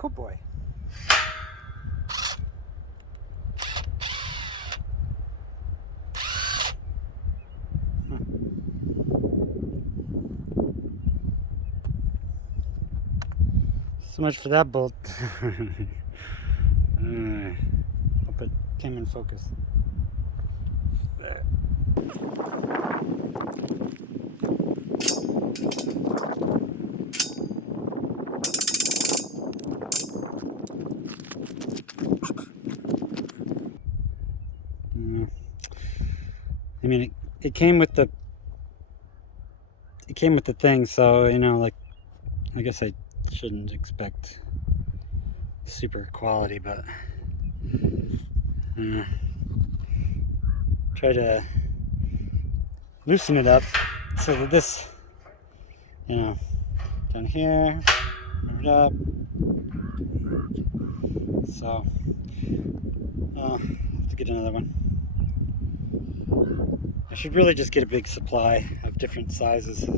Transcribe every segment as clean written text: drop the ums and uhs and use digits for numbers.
Oh boy. So much for that bolt. Hope it came in focus. There. I mean, it came with the thing, so you know, like, I guess I shouldn't expect super quality, but try to loosen it up so that this, you know, down here, move it up. So I'll have to get another one. I should really just get a big supply of different sizes. So.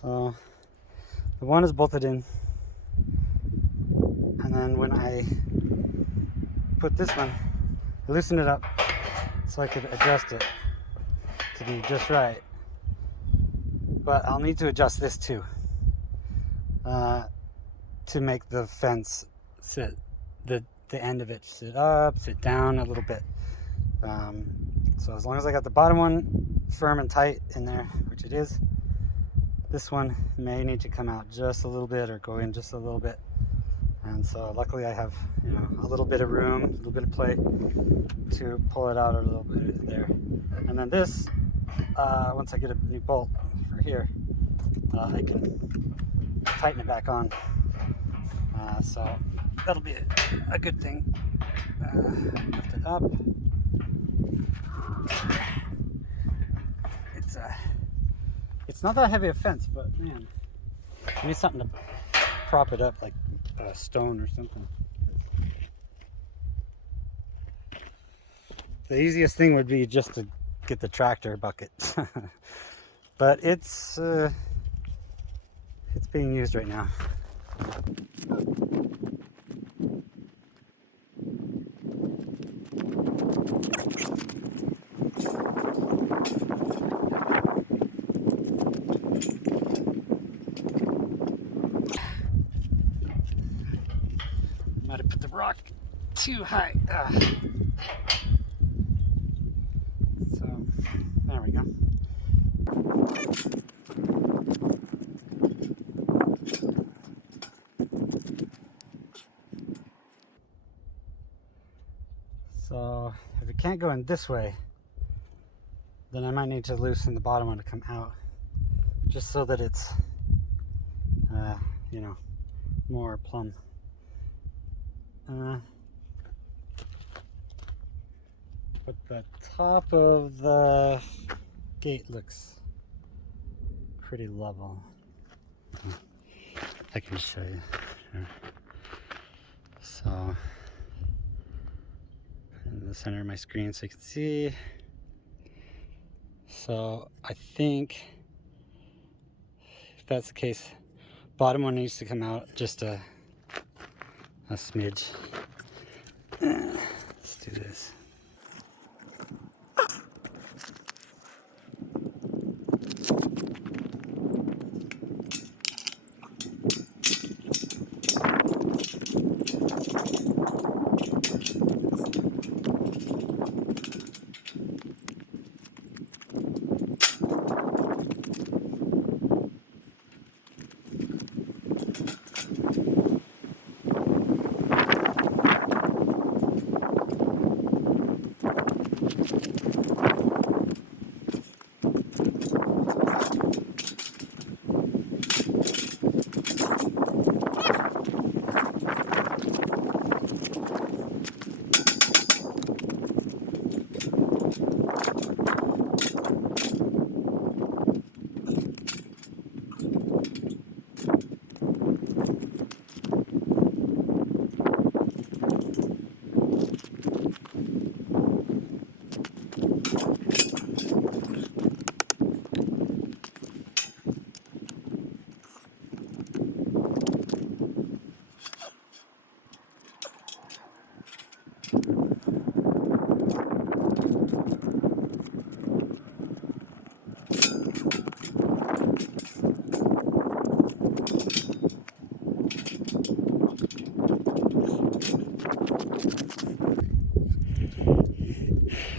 So the one is bolted in, and then when I put this one, I loosened it up so I could adjust it to be just right. But I'll need to adjust this too to make the fence sit, the end of it sit up, sit down a little bit. So as long as I got the bottom one firm and tight in there, which it is, this one may need to come out just a little bit or go in just a little bit. And so luckily I have, you know, a little bit of room, a little bit of play to pull it out a little bit there. And then this, once I get a new bolt for here, I can tighten it back on. So that'll be a good thing. Lift it up. It's not that heavy a fence, but man, I need something to prop it up, like a stone or something. The easiest thing would be just to get the tractor bucket, but it's being used right now. Might have put the rock too high. So there we go. So if it can't go in this way, then I might need to loosen the bottom one to come out, just so that it's, you know, more plumb. but the top of the gate looks pretty level. I can show you. Sure. So, in the center of my screen so you can see. So I think if that's the case, bottom one needs to come out just a smidge. Let's do this.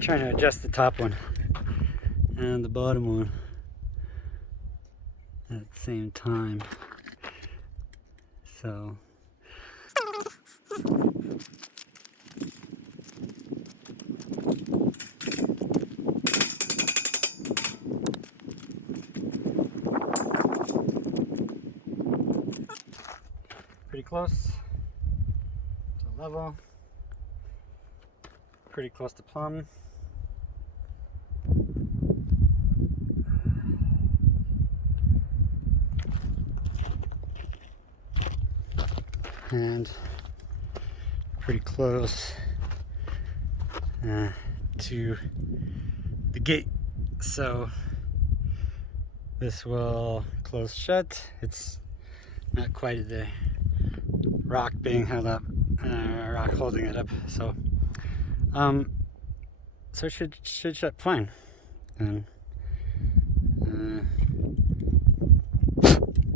Trying to adjust the top one and the bottom one at the same time. So pretty close to level, pretty close to plumb. And pretty close to the gate. So this will close shut. It's not quite the rock being held up, rock holding it up. So so it should shut fine. And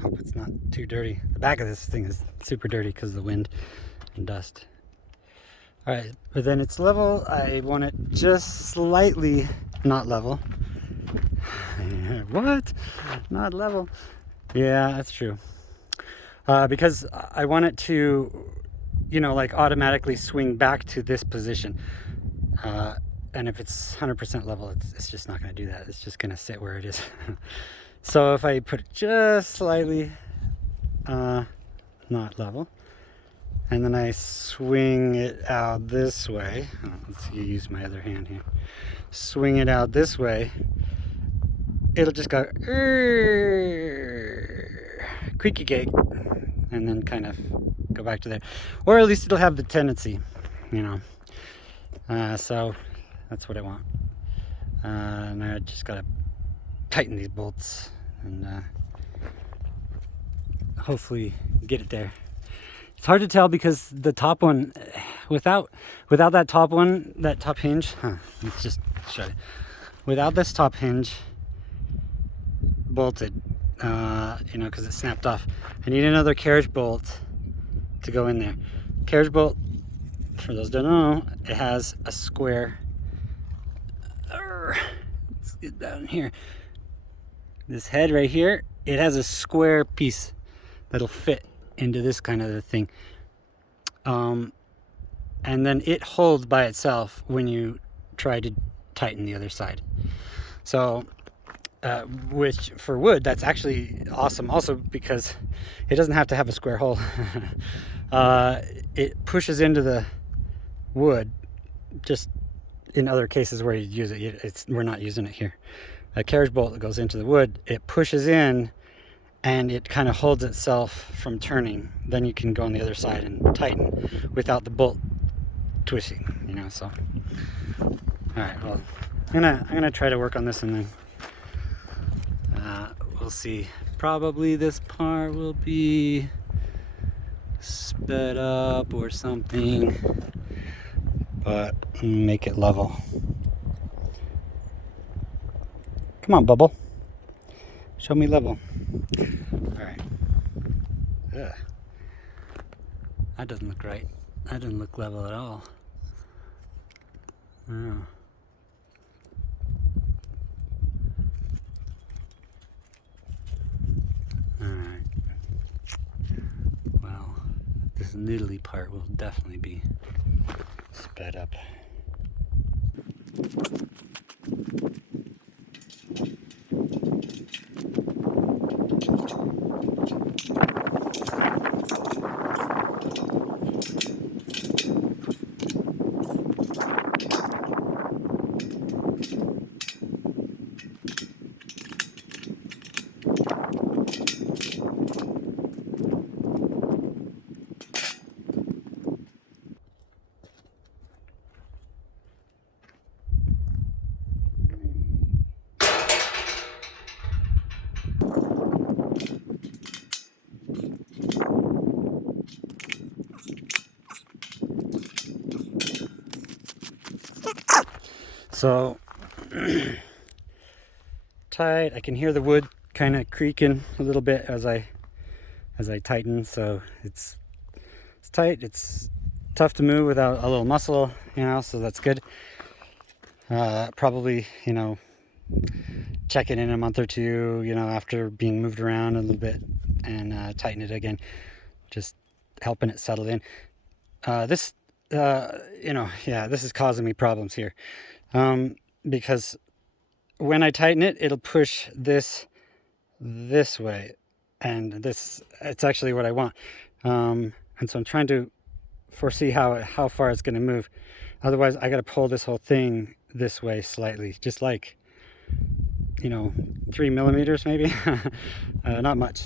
hope it's not too dirty. The back of this thing is super dirty because of the wind and dust. All right, but then it's level. I want it just slightly not level. What? Not level? Yeah, that's true. Because I want it to, you know, like automatically swing back to this position. And if it's 100% level, it's just not going to do that. It's just going to sit where it is. So if I put it just slightly not level, and then I swing it out this way. Let's use my other hand here. Swing it out this way. It'll just go creaky gate, and then kind of go back to there, or at least it'll have the tendency, you know. So that's what I want. And I just gotta tighten these bolts and hopefully get it there. It's hard to tell because the top one, without that top one, that top hinge, let's just show you. Without this top hinge bolted, you know, because it snapped off, I need another carriage bolt to go in there. Carriage bolt, for those who don't know, it has a square. Let's get down here. This head right here, it has a square piece that'll fit into this kind of a thing. And then it holds by itself when you try to tighten the other side. So, which for wood, that's actually awesome also because it doesn't have to have a square hole. it pushes into the wood. Just in other cases where you use it, we're not using it here. A carriage bolt that goes into the wood, it pushes in and it kind of holds itself from turning. Then you can go on the other side and tighten without the bolt twisting, you know. So all right, well, I'm gonna try to work on this, and then we'll see. Probably this part will be sped up or something, but make it level. Come on, Bubble. Show me level. All right. Ugh. That doesn't look right. That doesn't look level at all. Oh. Alright. Well, this noodly part will definitely be sped up. So tight. I can hear the wood kind of creaking a little bit as I tighten. So it's tight. It's tough to move without a little muscle, you know. So that's good. Probably, you know, check it in a month or two, you know, after being moved around a little bit, and tighten it again, just helping it settle in. This, you know, yeah, this is causing me problems here. Because when I tighten it, it'll push this way, and it's actually what I want. And so I'm trying to foresee how far it's going to move. Otherwise, I got to pull this whole thing this way slightly, just like, you know, 3 millimeters maybe. Not much,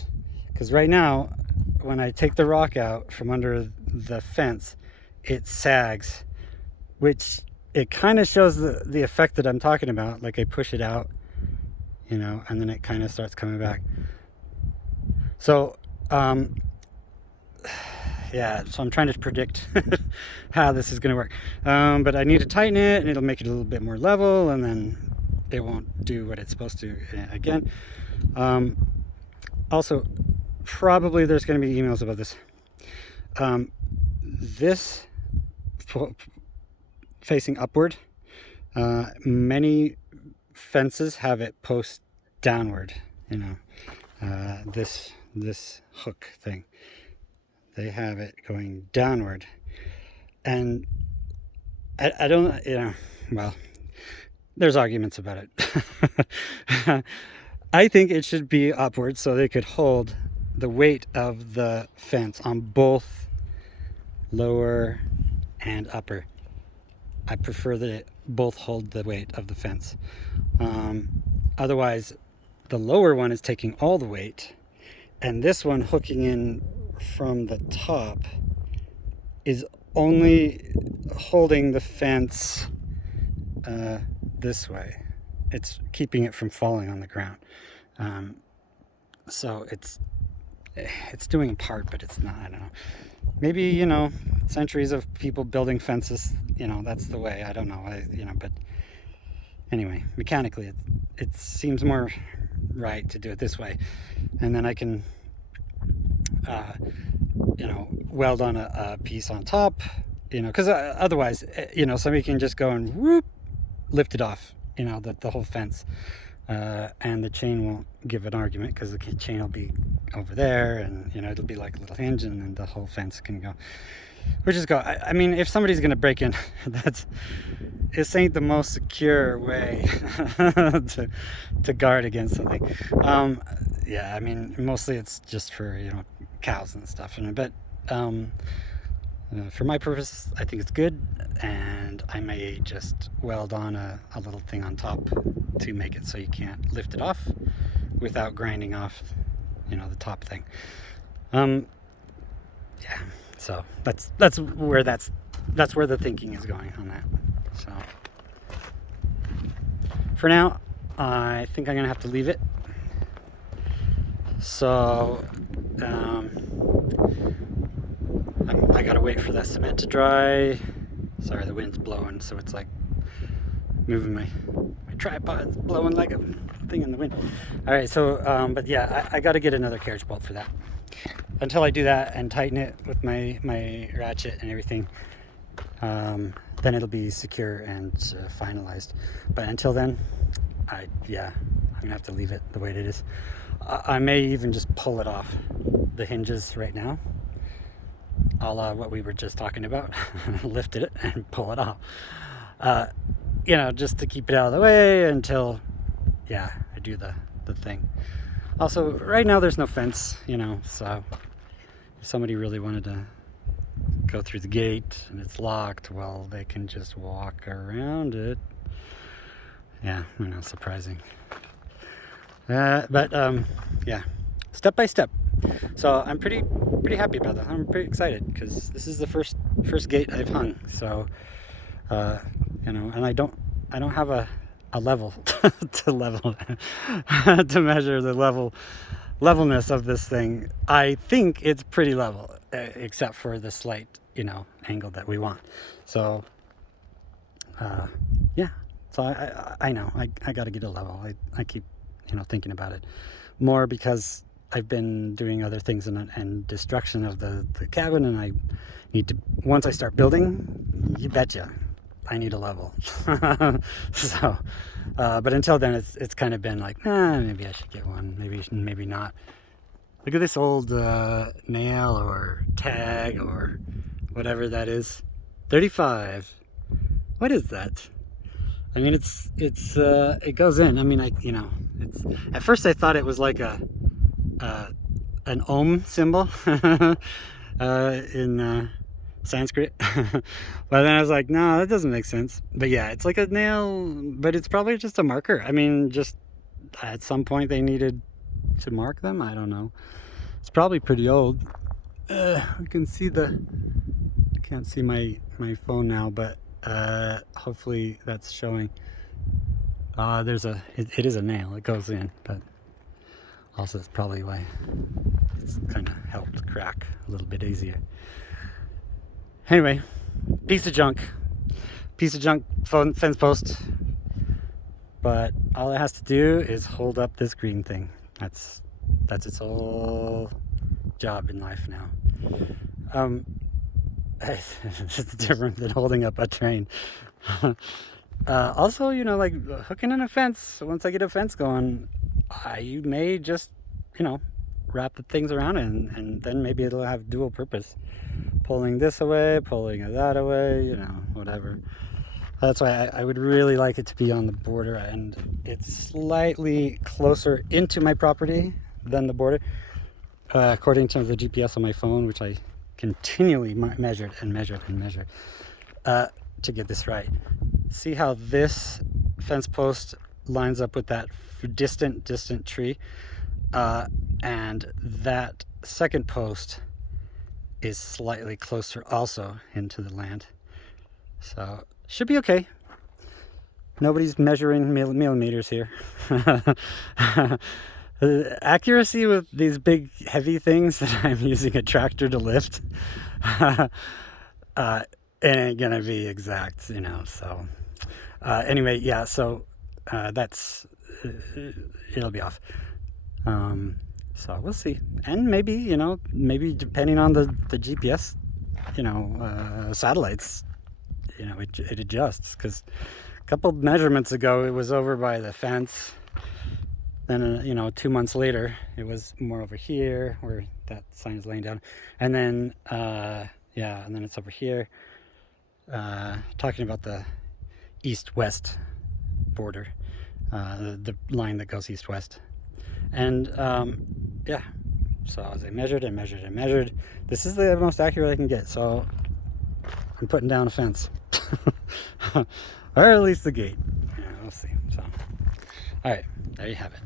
because right now, when I take the rock out from under the fence, it sags, which it kind of shows the effect that I'm talking about. Like I push it out, you know, and then it kind of starts coming back. So, yeah, so I'm trying to predict how this is going to work. But I need to tighten it, and it'll make it a little bit more level, and then it won't do what it's supposed to again. Also, probably there's going to be emails about this. This facing upward, many fences have it post downward, you know. This hook thing, they have it going downward, and I don't, you know, well, there's arguments about it. I think it should be upward so they could hold the weight of the fence on both lower and upper. I prefer that it both hold the weight of the fence. Otherwise, the lower one is taking all the weight, and this one hooking in from the top is only holding the fence this way. It's keeping it from falling on the ground. So it's doing a part, but it's not, I don't know. Maybe, you know, centuries of people building fences, you know, that's the way. I don't know, you know, but anyway, mechanically, it seems more right to do it this way. And then I can, you know, weld on a piece on top, you know, because otherwise, you know, somebody can just go and whoop, lift it off, you know, the whole fence. And the chain won't give an argument, because the chain will be over there, and, you know, it'll be like a little hinge, and then the whole fence can go. We'll just go. I mean, if somebody's going to break in, this ain't the most secure way to guard against something. Yeah, I mean, mostly it's just for, you know, cows and stuff. But For my purpose, I think it's good, and I may just weld on a little thing on top to make it so you can't lift it off without grinding off, the top thing. Yeah, so that's where the thinking is going on that. So for now, I think I'm gonna have to leave it. So I gotta wait for that cement to dry. Sorry, the wind's blowing, so it's like moving my tripod's blowing like a thing in the wind. All right, so but yeah, I gotta get another carriage bolt for that. Until I do that and tighten it with my ratchet and everything, then it'll be secure and finalized. But until then, I'm gonna have to leave it the way it is. I may even just pull it off the hinges right now, a la what we were just talking about. Lifted it and pull it off, just to keep it out of the way until I do the thing. Also, right now there's no fence, so if somebody really wanted to go through the gate and it's locked, well, they can just walk around it. Yeah, surprising. But step by step. So I'm pretty happy about that. I'm pretty excited because this is the first gate I've hung. So and I don't have a level to level to measure the levelness of this thing. I think it's pretty level, except for the slight angle that we want. So so I know I got to get a level. I keep thinking about it more because I've been doing other things and destruction of the cabin, and I need to, once I start building, you betcha I need a level. So but until then it's kind of been like, maybe I should get one, maybe not. Look at this old nail or tag or whatever that is. 35. What is that? I mean, it goes in. I mean, it's, at first I thought it was like an Om symbol in Sanskrit, but then I was like, no, that doesn't make sense. But yeah, it's like a nail, but it's probably just a marker. I mean, just at some point they needed to mark them. I don't know. It's probably pretty old. We can see I can't see my phone now, but hopefully that's showing. It is a nail. It goes in, but also it's probably why it's kind of helped crack a little bit easier. Anyway, piece of junk fence post, but all it has to do is hold up this green thing. That's its whole job in life now. It's different than holding up a train. Also, like hooking in a fence. Once I get a fence going, I may just, wrap the things around it, and then maybe it'll have dual purpose. Pulling this away, pulling that away, whatever. That's why I would really like it to be on the border, and it's slightly closer into my property than the border, according to the GPS on my phone, which I continually measured to get this right. See how this fence post lines up with that distant tree, and that second post is slightly closer also into the land, so should be okay. Nobody's measuring millimeters here. Accuracy with these big heavy things that I'm using a tractor to lift, it ain't gonna be exact, so anyway, yeah, so that's it'll be off. So we'll see, and maybe depending on the GPS, satellites, it adjusts, because a couple measurements ago it was over by the fence, then 2 months later it was more over here where that sign is laying down, and then and then it's over here, talking about the east-west border, the line that goes east-west. And So as I measured and measured and measured, this is the most accurate I can get. So I'm putting down a fence, or at least the gate. Yeah, we'll see. So, all right, there you have it.